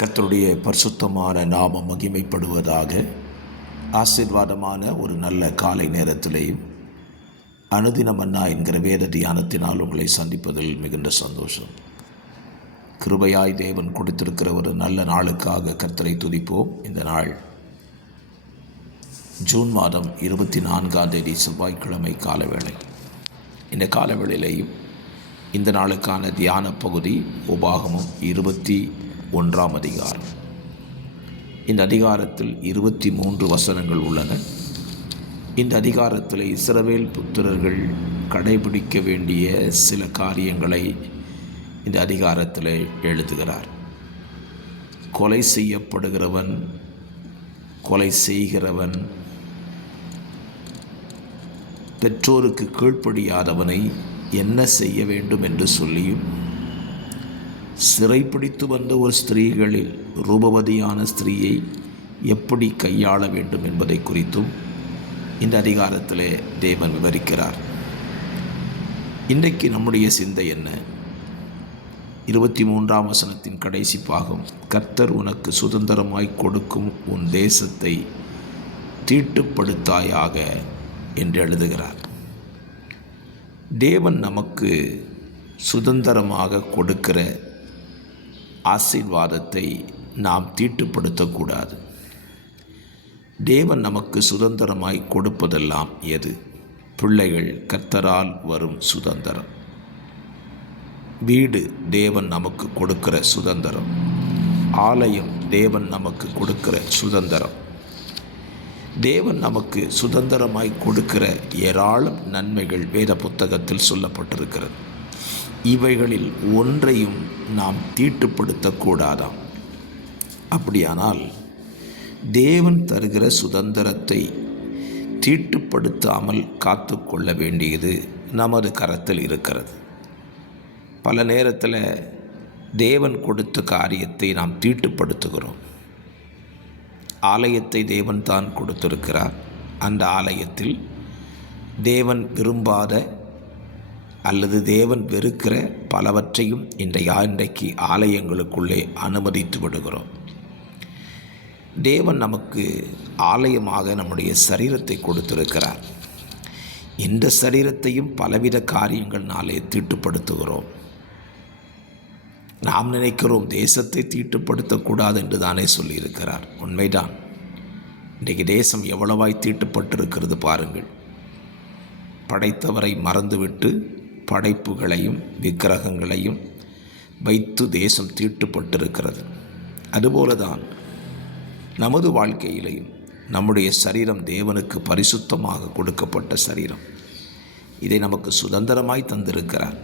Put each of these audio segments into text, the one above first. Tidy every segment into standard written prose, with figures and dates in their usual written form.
கர்த்தருடைய பரிசுத்தமான நாமம் மகிமைப்படுவதாக. ஆசீர்வாதமான ஒரு நல்ல காலை நேரத்திலேயும் அனுதின மன்னா என்கிற வேத தியானத்தினால் உங்களை சந்திப்பதில் மிகுந்த சந்தோஷம். கிருபையாய் தேவன் கொடுத்திருக்கிற ஒரு நல்ல நாளுக்காக கர்த்தரை துதிப்போம். இந்த நாள் ஜூன் மாதம் 24 செவ்வாய்க்கிழமை காலவேளை. இந்த காலவேளையிலேயும் இந்த நாளுக்கான தியான பகுதி உபாகமம் 21 அதிகாரம். இந்த அதிகாரத்தில் 23 வசனங்கள் உள்ளன. இந்த அதிகாரத்தில் இஸ்ரவேல் புத்திரர்கள் கடைபிடிக்க வேண்டிய சில காரியங்களை இந்த அதிகாரத்தில் எழுதுகிறார். கொலை செய்யப்படுகிறவன், கொலை செய்கிறவன், பெற்றோருக்கு கீழ்ப்படியாதவனை என்ன செய்ய வேண்டும் என்று சொல்லியும், சிறைப்பிடித்து வந்த ஒரு ஸ்திரீகளில் ரூபவதியான ஸ்திரீயை எப்படி கையாள வேண்டும் என்பதை குறித்தும் இந்த அதிகாரத்திலே தேவன் விவரிக்கிறார். இன்றைக்கு நம்முடைய சிந்தை என்ன? 23 வசனத்தின் கடைசி பாகம், கர்த்தர் உனக்கு சுதந்திரமாய் கொடுக்கும் உன் தேசத்தை தீட்டுப்படுத்தாயாக என்று எழுதுகிறார். தேவன் நமக்கு சுதந்திரமாக கொடுக்கிற ஆசீர்வாதத்தை நாம் தீட்டுப்படுத்தக்கூடாது. தேவன் நமக்கு சுதந்திரமாய் கொடுப்பதெல்லாம் எது? பிள்ளைகள் கர்த்தரால் வரும் சுதந்திரம். வீடு தேவன் நமக்கு கொடுக்கிற சுதந்திரம். ஆலயம் தேவன் நமக்கு கொடுக்கிற சுதந்திரம். தேவன் நமக்கு சுதந்திரமாய் கொடுக்கிற ஏராளம் நன்மைகள் வேத புத்தகத்தில் சொல்லப்பட்டிருக்கிறது. இவைகளில் ஒன்றையும் நாம் தீட்டுப்படுத்தக்கூடாதாம். அப்படியானால் தேவன் தருகிற சுதந்திரத்தை தீட்டுப்படுத்தாமல் காத்து கொள்ள வேண்டியது நமது கரத்தில் இருக்கிறது. பல நேரத்தில் தேவன் கொடுத்த காரியத்தை நாம் தீட்டுப்படுத்துகிறோம். ஆலயத்தை தேவன் தான் கொடுத்திருக்கிறார். அந்த ஆலயத்தில் தேவன் விரும்பாத அல்லது தேவன் வெறுக்கிற பலவற்றையும் இன்றைக்கு ஆலயங்களுக்குள்ளே அனுமதித்து விடுகிறோம். தேவன் நமக்கு ஆலயமாக நம்முடைய சரீரத்தை கொடுத்திருக்கிறார். இந்த சரீரத்தையும் பலவித காரியங்கள்னாலே தீட்டுப்படுத்துகிறோம். நாம் நினைக்கிறோம் தேசத்தை தீட்டுப்படுத்தக்கூடாது என்று தானே சொல்லியிருக்கிறார். உண்மைதான். இன்றைக்கு தேசம் எவ்வளவாய் தீட்டுப்பட்டிருக்கிறது பாருங்கள். படைத்தவரை மறந்துவிட்டு படைப்புகளையும் விக்கிரகங்களையும் வைத்து தேசம் தீட்டுப்பட்டிருக்கிறது. அதுபோலதான் நமது வாழ்க்கையிலையும் நம்முடைய சரீரம் தேவனுக்கு பரிசுத்தமாக கொடுக்கப்பட்ட சரீரம். இதை நமக்கு சுதந்திரமாய் தந்திருக்கிறார்.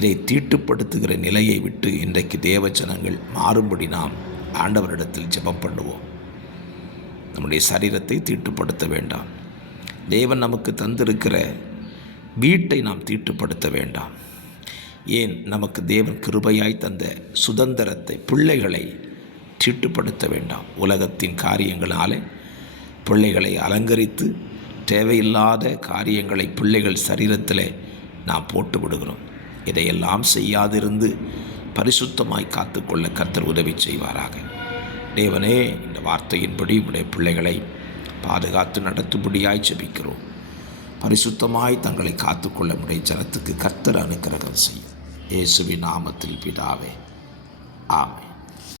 இதை தீட்டுப்படுத்துகிற நிலையை விட்டு இன்றைக்கு தேவஜனங்கள் மாறும்படி நாம் ஆண்டவரிடத்தில் ஜெபம் பண்ணுவோம். நம்முடைய சரீரத்தை தீட்டுப்படுத்த வேண்டாம். தேவன் நமக்கு தந்திருக்கிற வீட்டை நாம் தீட்டுப்படுத்த வேண்டாம். ஏன், நமக்கு தேவன் கிருபையாய் தந்த சுதந்திரத்தை, பிள்ளைகளை தீட்டுப்படுத்த வேண்டாம். உலகத்தின் காரியங்களாலே பிள்ளைகளை அலங்கரித்து தேவையில்லாத காரியங்களை பிள்ளைகள் சரீரத்தில் நாம் போட்டு விடுகிறோம். இதையெல்லாம் செய்யாதிருந்து பரிசுத்தமாய் காத்துக்கொள்ள கர்த்தர் உதவி செய்வாராக. தேவனே, இந்த வார்த்தையின்படி உடைய பிள்ளைகளை பாதுகாத்து நடத்தும்படியாய் ஜெபிக்கிறோம். பரிசுத்தமாய் தங்களை காத்துக்கொள்ள உடைய ஜனத்துக்கு கர்த்தர் அனுக்கிரகம் செய்யும். இயேசுவின் நாமத்தில் பிதாவே, ஆமென்.